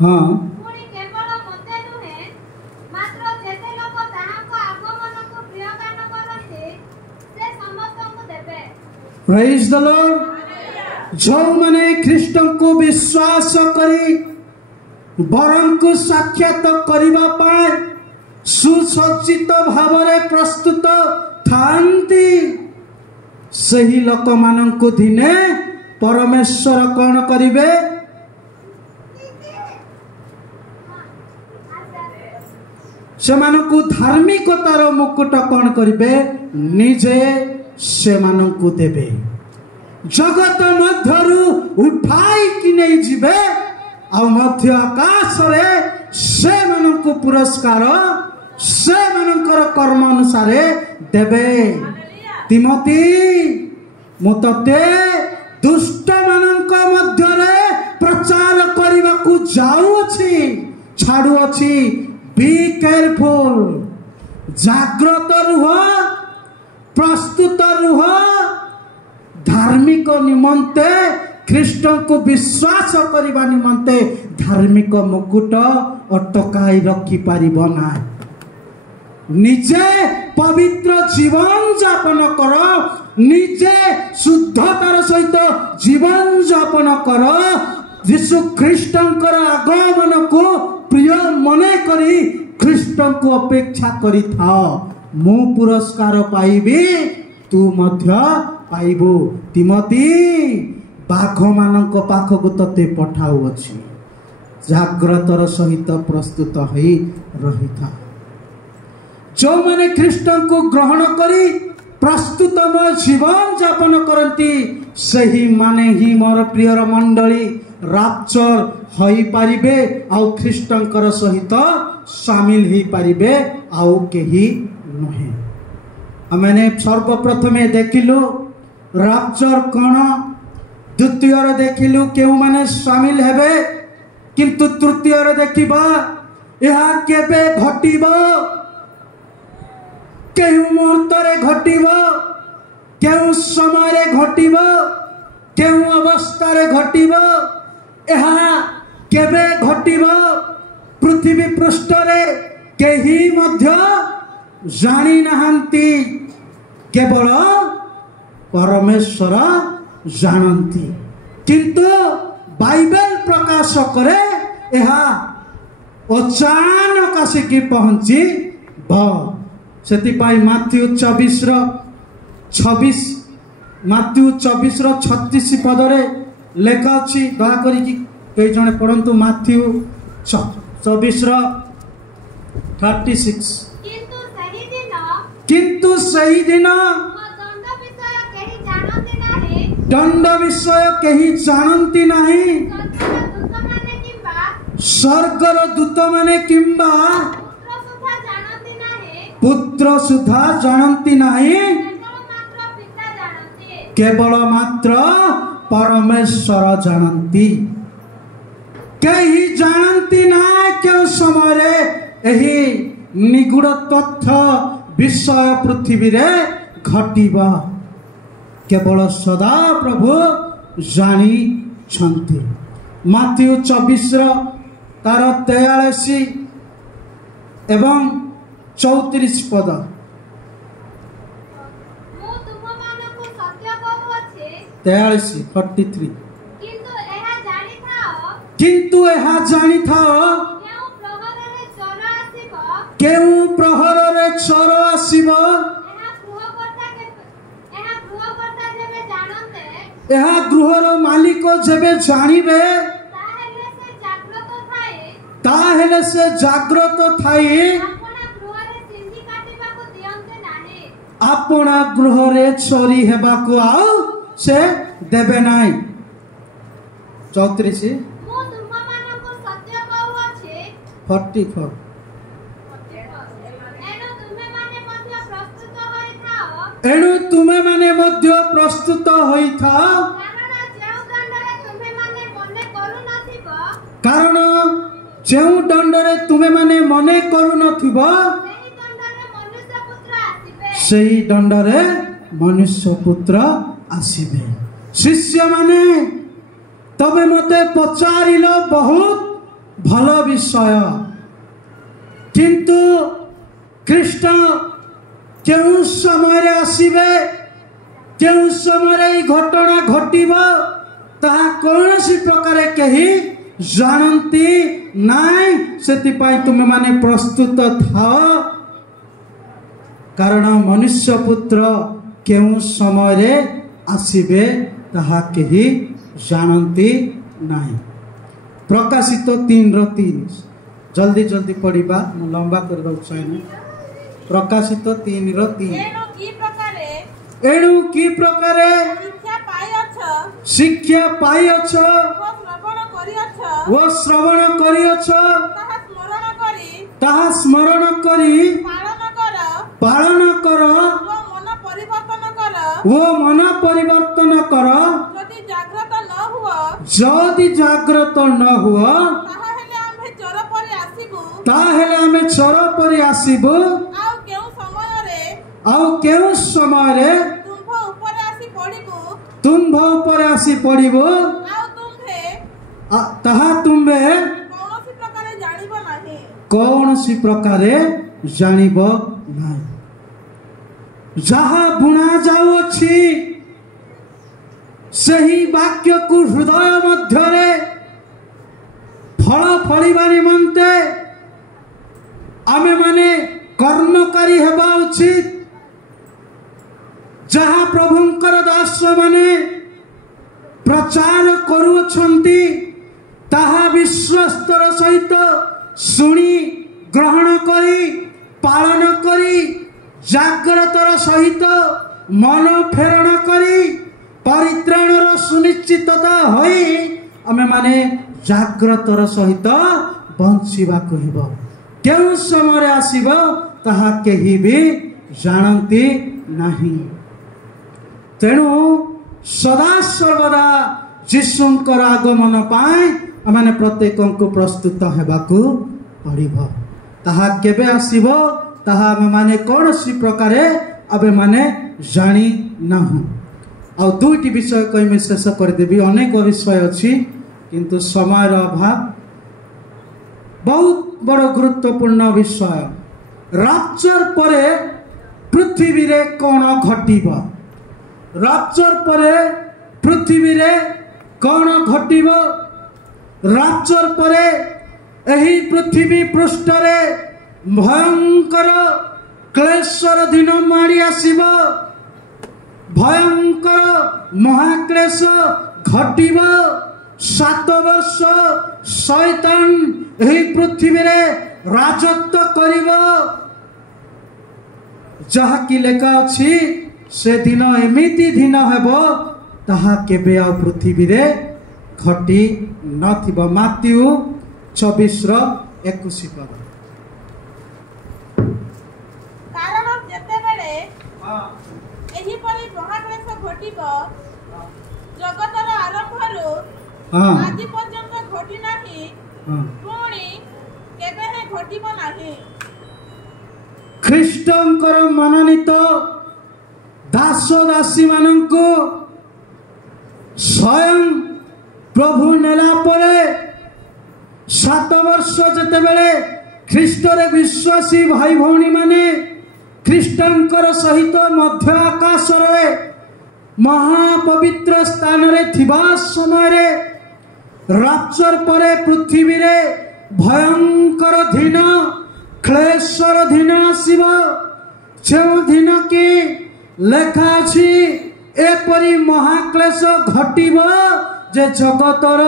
हाँ प्रेज द लॉर्ड। जो माने ख्रीष्ट को विश्वास करी वरन को साक्षात करिबा पाए सुसज्जित भावरे प्रस्तुत थांती सही लोक मानंकु दिने परमेश्वर कौन करिवे से मानंकु धार्मिकतार मुकुट कौन करिवे निजे से मानंकु देबे। जगत मध्यरु उठाई कि नहीं जीवे आ मध्य आकाश रे से मानंकु पुरस्कार से मानंकर कर्म अनुसार देबे। तिमोथी मु तते दुष्ट मानंक मध्य रे प्रचार करबा को जाउछि छाडु अछि। बी केयरफुल जाग्रत रुह प्रस्तुत रुह धार्मिक निमंते ख्रीष्ट को विश्वास करबा निमंते धार्मिक मुकुट अटकाई रखी पारिबो ना। निजे पवित्र जीवन जापन कर निजे शुद्धतार सहित जीवन जापन कर यीशु ख्रीष्टंकर आगमन को प्रिय मने करी ख्रीष्ट को अपेक्षा करी था। मु पुरस्कार पाइबी तू मध्य पाइबो। तिमोथी बाघ मानक पाखक तते पठाउ अछि जाग्रतर सहित प्रस्तुत होई रही था। जो माने ख्रीष्ट को ग्रहण करी प्रस्तुतमय जीवन जापन करती सही माने ही मोर प्रियर मंडली राप्चर होई पारिबे आउ ख्रीष्टंकर सहित शामिल ही पारिबे आउ केही नहे। आमे सर्वप्रथमे देखिलु राप्चर कौन द्वितीय देखिलु केउ माने शामिल हेबे किंतु तृतीय देखिबा यह केबे घटिबो केउ मुहूर्त रे घटिबो केउ समय रे घटिबो केउ अवस्था रे घटिबो यह केबे घटिबो पृथ्वी पृष्ठ रे केही मध्य जानी नहांती केवल परमेश्वर जानती। किंतु बाइबल प्रकाश करे यह अचानक आसिकी पहुंची सेतिपाई माथ्यू 24:26 माथ्यू 24:36 पदरे लेखा अछि। दया करी कई जने पढ़ंतु माथ्यू 24:36। किंतु सही दिन दंड विषय कहीं जानती नहीं स्वर्गर दूत माने किंबा पुत्र सुधा जानती नहीं केवल मात्र परमेश्वर जानती। कहीं जानती ना क्यों समय यही निगूढ़ तथ्य विषय पृथ्वी रे घटिबा केवल सदा प्रभु जानी छंती। माथ्यू 24 तार 43 एवं 34 पद। किंतु यह जानी था केउ प्रहर रे चोर आसीबो यह गृहर मालिक जेबे जानिबे ताहेले से जाग्रत थाई अपना गृह रे चोरी हेबाकु आउ से देबे नाई। 34 44 एणु तुमे माने मध्य प्रस्तुत होई था कारण जो दंडरे तुमे माने मने करू नथिबो सेही दंडरे मनुष्य पुत्र आसीबे। शिष्य माने तबे मते पचारिलो बहुत भल विषय किंतु कृष्ण केउ समय रे आसीबे केउ समय रे घटना घटिबो ताहा कोनोसी प्रकार केही जानती नाई। सेति पाई तुमे माने प्रस्तुत थाओ कारण मनुष्य पुत्र केउ समय रे आसीबे ताहा केही जानती नाई। प्रकाशित 3:3 जल्दी जल्दी पढ़िबा म लंबा कर दउ चाहे। प्रकाशित 3:3 एणु की प्रकारे शिक्षा पाइअछ वो श्रवण करिअछ ताहा स्मरण करी पालन कर वो मन परिवर्तन कर। जदि जाग्रत न हुआ ताहेले आमे चोर परि आसीबु आउ केउ समय रे तुम्भ ऊपर आसी पड़िबो ताहा तुम्बे कौनसी प्रकारे जानिबो नाही। जहा बुणा जाउछि सही वाक्य को हृदय मध्यरे फल फलिबा निमंते आमे माने कर्मकारी हेबा उचित। जहा प्रभुंकर दास माने प्रचार करुछंती ताहा विश्वस्तर सहित सुनी ग्रहण करी पालन करी जाग्रतर सहित मन फेरण करी परित्राणर सुनिश्चितता होई आमे माने जाग्रतर सहित बंचिबा कहबो। केउ समय आसीबो ताहा केही भी जानती नाही। तेणु सदा सर्वदा जीशुंकर आगमन पाई आमे प्रत्येक को प्रस्तुत हेबाकू पड़िबो। ताहा केबे आसीबो ताहा आमे माने कोनोसी प्रकारे आबे माने जानी नाहु। आ दुईटी विषय कहि मैं शेष कर देबी। अनेक विषय अछि किंतु समय अभाव। बहुत बड़ गुरुत्वपूर्ण विषय राप्चर परे पृथ्वी रे कोन घटिबो। राप्चर परे पृथ्वी रे कोन घटिबो। राप्चर परे एही पृथ्वी पृष्ठ रे भयंकर क्लेशर दिन माड़ी आसीबो। भयंकर महाक्लेश घटिबो। 7 वर्ष शैतान एही पृथ्वी रे राजत्व करिबो। जहा कि लेखा अछि से दिन एमिति दिन हेबो ताहा केबे आ पृथ्वी रे घटी नथिबो। माथ्यू 24:21 पद। कारण जेते बेले एही परि महाक्लेश घटिबो जगतर आरंभरु आदि पर्यंत घटी नाही पुणी केबे हे घटिबो नाही। ख्रीष्टंकर मननीत दास दासी माननको स्वयं प्रभु नेला परे 7 वर्ष जेते बेले ख्रीष्टरे विश्वासी भाई भौणी माने ख्रीष्टंकर सहित मध्य आकाश रे महापवित्र स्थान रे थिबा समय रे राप्चर परे पृथ्वी रे भयंकर दिन क्लेशर दिन आसीबो। जो दिन की लेखा अछि एपरि महाक्लेश घटिबो जे जगतर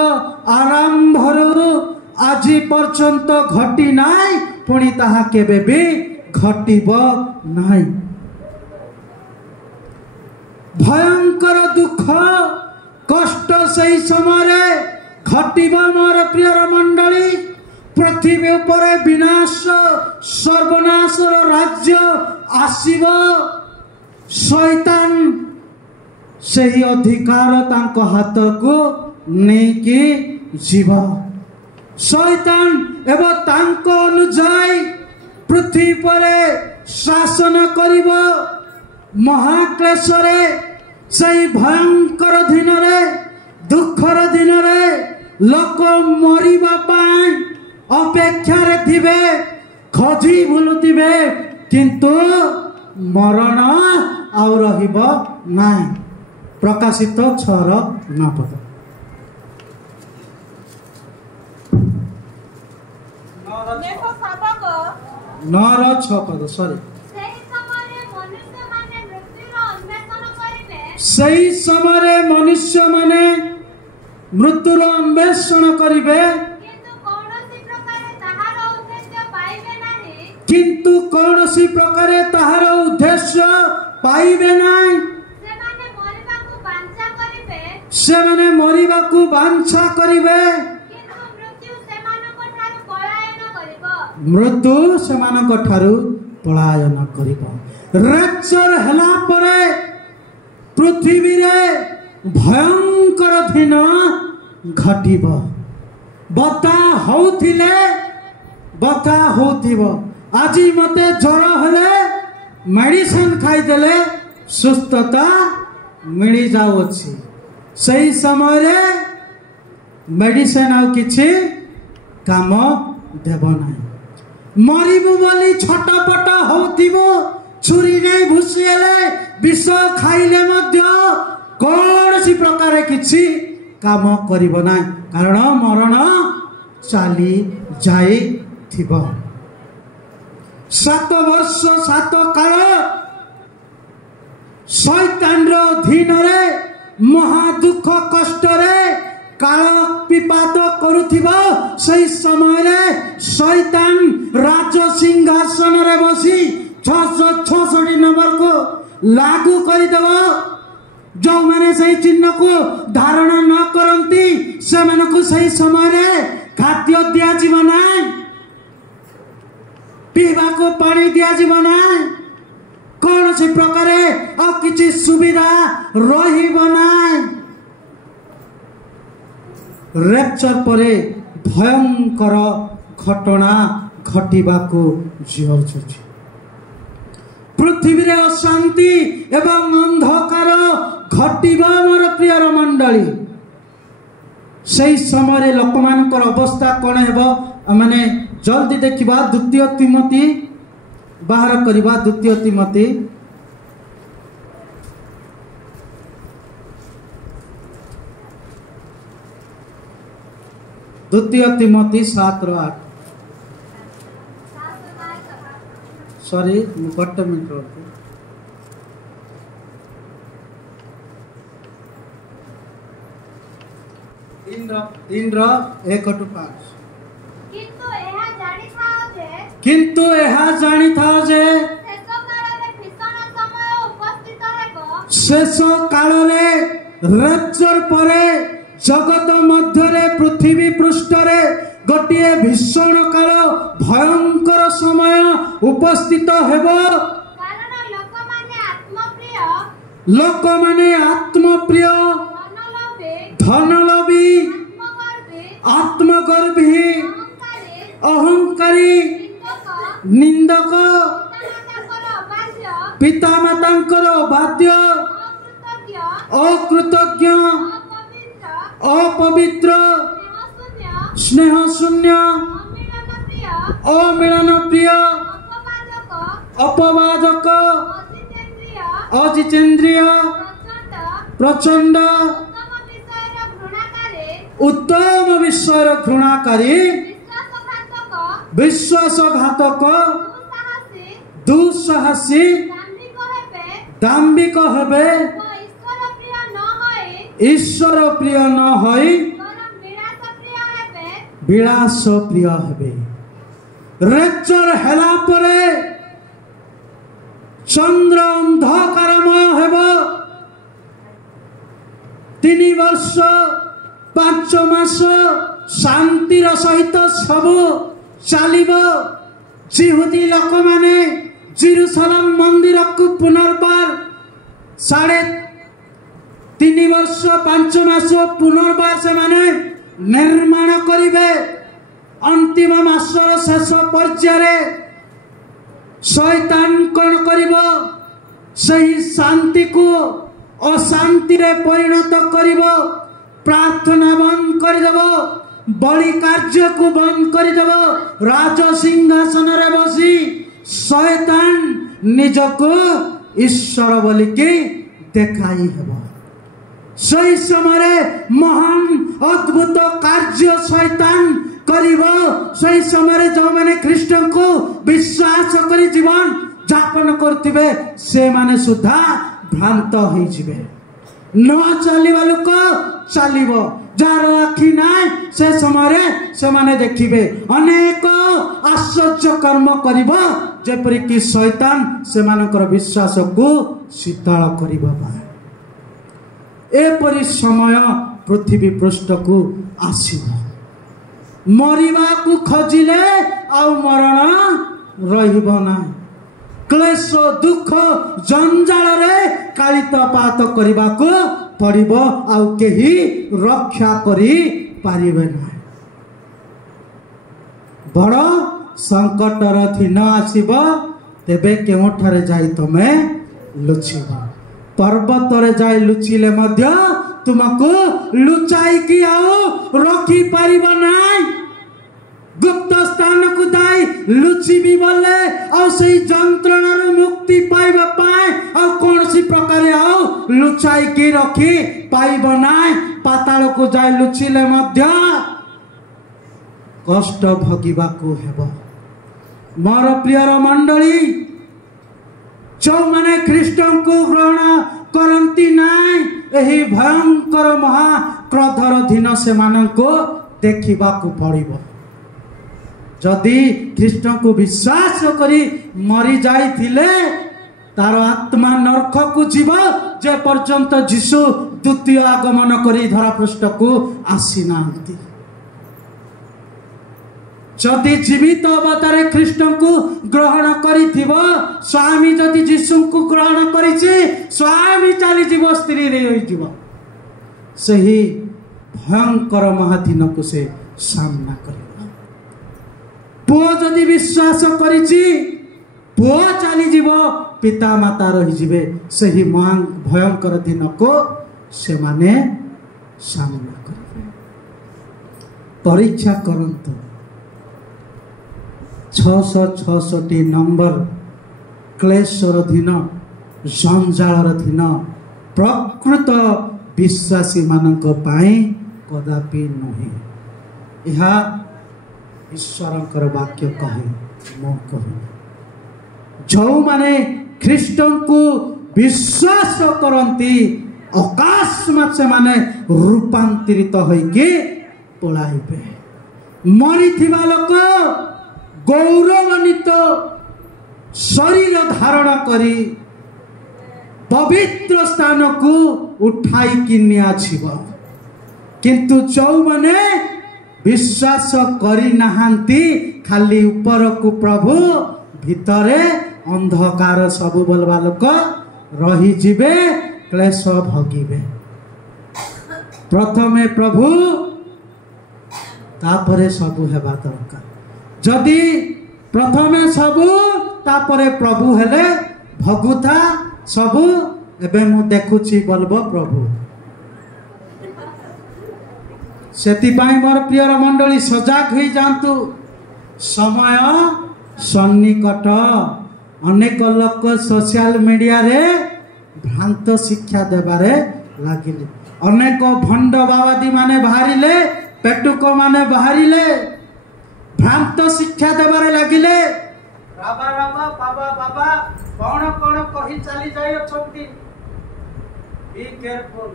आरंभरु आजि पर्यंत घटी नाय पुणी ताहा केबे भी घटिबो नाय। भयंकर दुख कष्ट से समय घटब मोर प्रिय मंडली पृथ्वी उपर विनाश सर्वनाशर राज्य आसीब शैतान सही अधिकार तांको हाथ को नेकी जीव शैतान एवं तांको अनुजाई पृथ्वी पर शासन करिब महाक्लेश से भयंकर दिन दुखर दिन लोक मरिबा पाई अपेक्षा थे खोजी बुलुवे किंतु मरण आउ रहिब नाही। प्रकाशित 6:9 9:6 सॉरी सही समय मनुष्य माने मृत्युर अन्वेषण करिवे किंतु कौन सी प्रकार ताहार उद्देश्य पाइबे नाही से माने मरिबा को बांछा करिवे मृत्यु सेमानक ठारू पलायन करिबो। रैप्चर हला परे पृथ्वी रे भयंकर दिन घटिब बता होथिबो आज मते ज्वर हेले मेडिसिन खाइदेले सुस्थता मिली जाउछि सही समय रे मेडिसिन आ किछि काम देब नाही मरिबु बोली छटपट होथिबो छुरी नै भुसिएले विष खाइले मध्य कौन प्रकार किछि काम करिबो नाही कारण मरण चाली जाई थिबो। 7 वर्ष 7 काल शैतान रो अधीन रे महा दुख कष्ट रे काल पिपात करुथिबो सही समय रे शैतान राज सिंहासन रे बसी 666 नंबर को लागू करदेव जो मैंने सही चिन्ह को धारण न करती से को सही समय खाद्य दिया जीव ना पीवा को पानी दिया जीव ना कौन सी प्रकार और किसी सुविधा रहिबो नाही। रैप्चर परे भयंकर घटना घटिबा को जाउछि पृथ्वी रे अशांति एवं अंधकार घटिबा मोर प्रिय मंडली सही समय लोकमानकर अवस्था कौन हेबो माने जल्दी देखिबा 2 तिमोथी बाहर करिबा 2 तिमोथी 7:8 सॉरी गोटे मिनट रखू 3:1-5 किंतु यह जानी था जे शेष काल रैप्चर परे जगत मध्य पृथ्वी पृष्ठ गोटे भीषण काल भयंकर समय उपस्थित हेबो लोक माने आत्मप्रिय धनलोभी आत्मगर्भी अहंकारी निंदक पितामातांकर अबाध्य अकृतज्ञ अपवित्र स्नेह शून्य अमिलन प्रिय अपवादक अजितेंद्रिय प्रचंड उत्तम विषय घृणाकारी विश्वासघातक दुस्साहसी दाम्भिक हेबे ईश्वर प्रिय न होई विलास प्रिय हेबे। रैप्चर हेला परे चंद्र अंधकारमय हेबो 3 वर्ष 5 मास शांतिर सहित सबु चलिबो। जिहुदी लोक माने जेरुसलेम मंदिर को पुनर्बार 3.5 वर्ष 5 मास पुनर्बार से माने निर्माण करिवे। अंतिम मासर शेष पर्याय शैतान कौन करिबो? सही शांति को अशांति रे परिणत करिबो। प्रार्थना बंद करदेबो, बलि कार्य को बंद करदेबो। राज सिंहासन रे बसी शैतान निजको ईश्वर बोली के देखाई हेबो। सही समय महान अद्भुत कार्य शैतान करिबो। सही समय जो माने ख्रीष्ट को विश्वास करी जीवन जापन करथिबे से माने सुधा भ्रांत होई जिवे। न चलिबा लोक चलिबो, जार आखि नाय से समय से माने देखिबे। अनेक आश्चर्य कर्म करिबो जेपरि कि शैतान से मानकर विश्वास को शीतल करिबो। एपरि समय पृथ्वी पृष्ठ को आसीबो। मरिबा को खोजिले आ मरण रहिबो ना। क्लेश दुख जंजाल रे कालितपात करिबा को पड़िबो, आउ केही रक्षा करी पारिबे ना। बड़ संकटर दिन आसीबो, तेबे केउठारे जाई तमे लुचिबो। पर्वत रे जाई लुचिले मध्य तुमको लुचाई कि आओ रखी पारिबो नाय। गुप्त स्थान को दाई लुचिबी बोले और सही जंत्रणा रे मुक्ति पाइबा पाए और कौन सी प्रकार आओ लुचाई कि रखी पाइबो नाय। पाताल को जाई लुचिले मध्य कष्ट भोगिबा को हेबो। मोर प्रियर मंडली, जो माने ख्रीष्ट को ग्रहण करंती नाय, एही भयंकर महाक्रोधर दिन से मानको देखिबा को पड़िबो। जदि ख्रीष्ट को विश्वास करी मरी जाइथिले तार आत्मा नरक को जीव जे पर्यंत जीशु द्वितीय आगमन करी धरा पृष्ठ को आसी नांती। जदि जीवित अवतारे ख्रीष्ट को ग्रहण करिथिबो, स्वामी जदि जीशु को ग्रहण करिछि, स्वामी चली जीव स्त्री रे होई जीव। सही भयंकर महादिन को से सामना करिबो। पुओ जदि विश्वास करिछि, पुओ चली जीव, पिता माता रही जीवे। सही महान भयंकर दिन को से माने सामना करिबे। परीक्षा करंतु 666 नंबर क्लेशर दिन, जंजालर दिन प्रकृत विश्वासी मानक पाई कदापि नहीं। यह ईश्वरंकर वाक्य कहे मो कहूँ। जो माने ख्रीष्ट को विश्वास करती अकस्मात से माने रूपांतरित होइके पलाइबे। मरिथिबा लोक गौरवान्वित शरीर धारण करी पवित्र स्थान को उठाई कि नियाछिब। किंतु जो माने विश्वास करी नहांती, खाली ऊपर को प्रभु भितरे अंधकार सबु बोलवा लोक रही जिबे, क्लेश भोगिबे। प्रथमे प्रभु तापरे सबु हेबा दरकार। जदि प्रथमे सबु तापरे प्रभु हेले भगुथा सबु, एबे मु देखुछि बोलबो प्रभु। सेतिपाई मोर प्रियर मंडली सजाग होई जांतु। समय सन्निकट। अनेक लोक सोशल मीडिया रे भ्रांत शिक्षा देबारे लागिले। अनेक भंड बाबादी माने बाहरिले, पेटुक माने बाहरिले, भ्रांत शिक्षा देबारे लागिले। राबा राबा बाबा बाबा कौन कौन कही चली जाय अछंती। Be careful.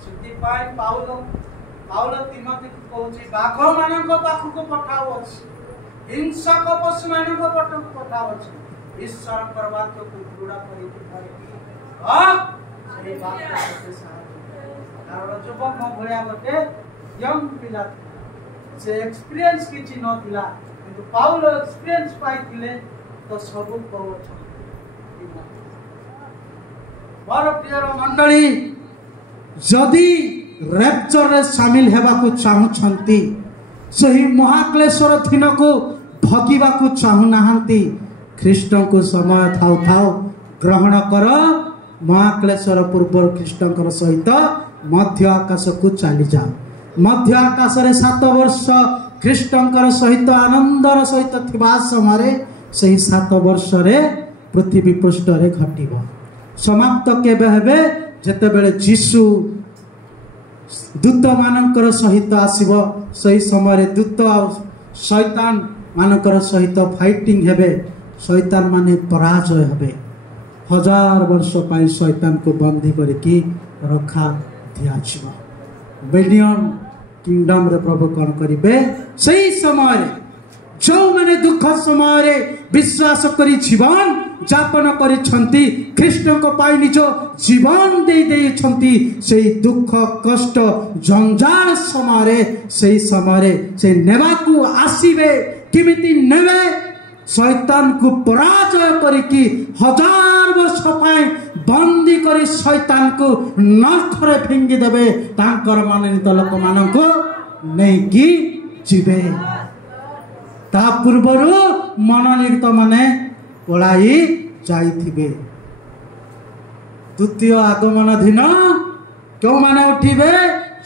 सेतिपाई पाउल तिमोथी को कहूची, बाघ मानक पाखु को पठाओ अछि, हिंसक पशु मानक पटक पठाओ अछि। ईश्वर वाक्य को पूरा करी से वाक्य से साथ। कारण ଯୁବକ ଭଳିଆ ଗୋଟେ ୟଙ୍ଗ ପିଲା ସେ ଏକ୍ସପିରିଏନ୍ସ କିଛି ନଥିଲା କିନ୍ତୁ ପାଉଲ ଏକ୍ସପିରିଏନ୍ସ ପାଇଥିଲେ ତ ସବୁ କହୁଛନ୍ତି। ମୋର ପ୍ରିୟର ମଣ୍ଡଳୀ, ଯଦି ରେପ୍ଚରରେ ସାମିଲ ହେବାକୁ ଚାହୁଁଛନ୍ତି, ସେହି ମହାକ୍ଲେଶର ଦିନକୁ ଭୋଗିବାକୁ ଚାହୁଁନାହାନ୍ତି, ଖ୍ରୀଷ୍ଟଙ୍କୁ ସମୟ ଥାଉ ଥାଉ ଗ୍ରହଣ କର। ମହାକ୍ଲେଶର ପୂର୍ବରୁ ଖ୍ରୀଷ୍ଟଙ୍କର ସହିତ ମଧ୍ୟ ଆକାଶକୁ ଚାଲିଯାଅ। ମଧ୍ୟ ଆକାଶରେ 7 ବର୍ଷ ଖ୍ରୀଷ୍ଟଙ୍କର ସହିତ ଆନନ୍ଦର ସହିତ ଥିବା ସମୟରେ ସେହି 7 ବର୍ଷରେ ପୃଥିବୀ ପୃଷ୍ଠରେ ଘଟିବ। ସମାପ୍ତ କେବେ ହେବେ? ଯେତେବେଳେ ଯୀଶୁ ଦୂତ ମାନଙ୍କର ସହିତ ଆସିବ। ସେହି ସମୟରେ ଦୂତ ଆଉ ଶୈତାନ ମାନଙ୍କର ସହିତ ଫାଇଟିଂ ହେବେ। ଶୈତାନ ମାନେ ପରାଜୟ ହେବେ। 1000 ବର୍ଷ ପାଇଁ ଶୈତାନକୁ ବନ୍ଦୀ କରିକି ରଖା ଦିଆଯିବ। ମିଲିୟନ କିଙ୍ଗଡମରେ ପ୍ରଭୁ କ'ଣ କରିବେ? ସେହି ସମୟରେ ଯେଉଁମାନେ ଦୁଃଖ ସମୟରେ ବିଶ୍ୱାସ କରି ଜୀବନ ଯାପନ କରିଛନ୍ତି, ଖ୍ରୀଷ୍ଟଙ୍କ ପାଇଁ ନିଜ ଜୀବନ ଦେଇଛନ୍ତି, ସେହି ଦୁଃଖ କଷ୍ଟ ଜଞ୍ଜାଳ ସମୟରେ ସେହି ସମୟରେ ସେ ନେବାକୁ ଆସିବେ। କେମିତି ନେବେ? ଶୈତାନକୁ ପରାଜୟ କରିକି 1000 ବର୍ଷ ପାଇଁ ବନ୍ଦୀ କରି ଶୈତାନକୁ ନର୍ଥରେ ଫିଙ୍ଗି ଦେବେ। ତାଙ୍କର ମନୋନୀତ ଲୋକମାନଙ୍କୁ ନେଇକି ଯିବେ। ତା ପୂର୍ବରୁ ମନୋନୀତ ମାନେ ପଳାଇ ଯାଇଥିବେ। ଦ୍ୱିତୀୟ ଆଗମନ ଦିନ କେଉଁମାନେ ଉଠିବେ?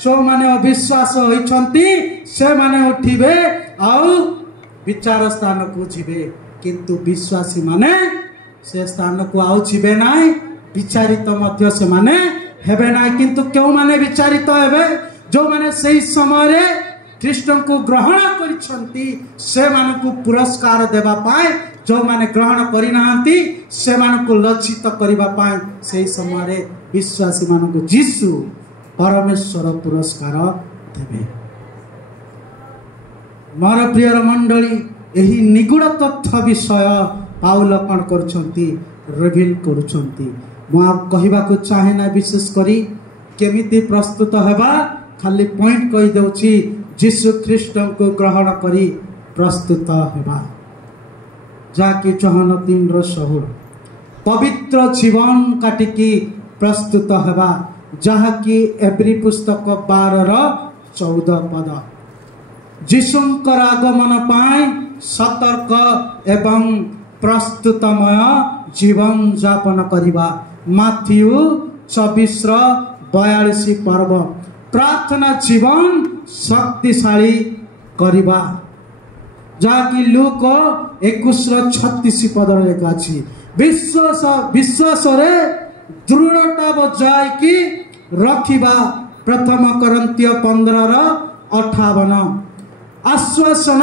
ଯେଉଁମାନେ ଅବିଶ୍ୱାସ ହୋଇଛନ୍ତି ସେମାନେ ଉଠିବେ ଆଉ ବିଚାର ସ୍ଥାନକୁ ଯିବେ। କିନ୍ତୁ ବିଶ୍ୱାସୀ ମାନେ ସେ ସ୍ଥାନକୁ ଆଉ ଯିବେ ନାହିଁ। ବିଚାରିତ ମଧ୍ୟ ସେମାନେ ହେବେ ନାହିଁ। କିନ୍ତୁ କେଉଁମାନେ ବିଚାରିତ ହେବେ? ଯେଉଁମାନେ ସେହି ସମୟରେ ଖ୍ରୀଷ୍ଟଙ୍କୁ ଗ୍ରହଣ କରିଛନ୍ତି ସେମାନଙ୍କୁ ପୁରସ୍କାର ଦେବା ପାଇଁ, ଯେଉଁମାନେ ଗ୍ରହଣ କରିନାହାନ୍ତି ସେମାନଙ୍କୁ ଲଜ୍ଜିତ କରିବା ପାଇଁ ସେହି ସମୟରେ ବିଶ୍ୱାସୀ ମାନଙ୍କୁ ଯୀଶୁ ପରମେଶ୍ୱର ପୁରସ୍କାର ଦେବେ। ମୋର ପ୍ରିୟର ମଣ୍ଡଳୀ, ଏହି ନିଗୁଡ଼ ତଥ୍ୟ ବିଷୟ ପାଉଲ କ'ଣ କରୁଛନ୍ତି? ରିଭିଲ୍ କରୁଛନ୍ତି। ମୁଁ ଆଉ କହିବାକୁ ଚାହେଁ ନା ବିଶେଷ କରି କେମିତି ପ୍ରସ୍ତୁତ ହେବା, ଖାଲି ପଏଣ୍ଟ କହିଦେଉଛି। ଯୀଶୁ ଖ୍ରୀଷ୍ଟଙ୍କୁ ଗ୍ରହଣ କରି ପ୍ରସ୍ତୁତ ହେବା, ଯାହାକି ଚହନ 3:16 ପବିତ୍ର ଜୀବନ କାଟିକି ପ୍ରସ୍ତୁତ ହେବା, ଯାହାକି ଏବ୍ରୀ ପୁସ୍ତକ 12:14 ପଦ। ଯୀଶୁଙ୍କର ଆଗମନ ପାଇଁ ସତର୍କ ଏବଂ ପ୍ରସ୍ତୁତମୟ ଜୀବନ ଯାପନ କରିବା। ମାଥ୍ୟୁ 24:42 ପର୍ବ। ପ୍ରାର୍ଥନା ଜୀବନ ଶକ୍ତିଶାଳୀ କରିବା, ଯାହାକି ଲୁକ 21:36 ପଦରେ ଲେଖା ଅଛି। ବିଶ୍ୱାସରେ ଦୃଢ଼ତା ବଜାଇକି ରଖିବା। ପ୍ରଥମ କରନ୍ଥୀୟ 15:58। ଆଶ୍ୱାସନ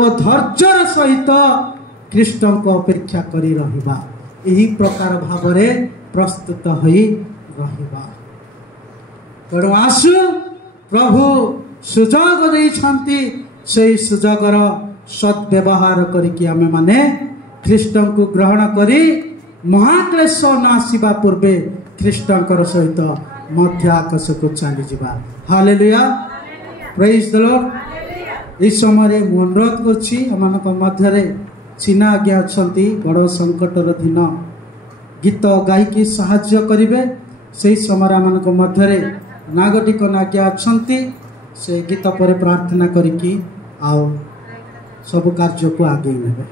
ଓ ଧୈର୍ଯ୍ୟର ସହିତ ଖ୍ରୀଷ୍ଟଙ୍କୁ ଅପେକ୍ଷା କରି ରହିବା। ଏହି ପ୍ରକାର ଭାବରେ ପ୍ରସ୍ତୁତ ହୋଇ ରହିବା। ତେଣୁ ଆସୁ, ପ୍ରଭୁ ସୁଯୋଗ ଦେଇଛନ୍ତି, ସେହି ସୁଯୋଗର ସଦ୍ବ୍ୟବହାର କରିକି ଆମେମାନେ ଖ୍ରୀଷ୍ଟଙ୍କୁ ଗ୍ରହଣ କରି ମହାକ୍ଲେଶ ନ ଆସିବା ପୂର୍ବେ ଖ୍ରୀଷ୍ଟଙ୍କର ସହିତ ମଧ୍ୟ ଆକାଶକୁ ଚାଲିଯିବା। ହାଲେଲୁୟା, ପ୍ରେଜ୍ ଦ ଲର୍ଡ। ଏହି ସମୟରେ ମୁଁ ଅନୁରୋଧ କରୁଛି, ଏମାନଙ୍କ ମଧ୍ୟରେ ଚିହ୍ନା ଆଜ୍ଞା ଅଛନ୍ତି, ବଡ଼ ସଙ୍କଟର ଦିନ ଗୀତ ଗାଇକି ସାହାଯ୍ୟ କରିବେ। ସେହି ସମୟରେ ଆମମାନଙ୍କ ମଧ୍ୟରେ ନାଗରିକ ଆଜ୍ଞା ଅଛନ୍ତି, ସେ ଗୀତ ପରେ ପ୍ରାର୍ଥନା କରିକି ଆଉ ସବୁ କାର୍ଯ୍ୟକୁ ଆଗେଇ ନେବେ।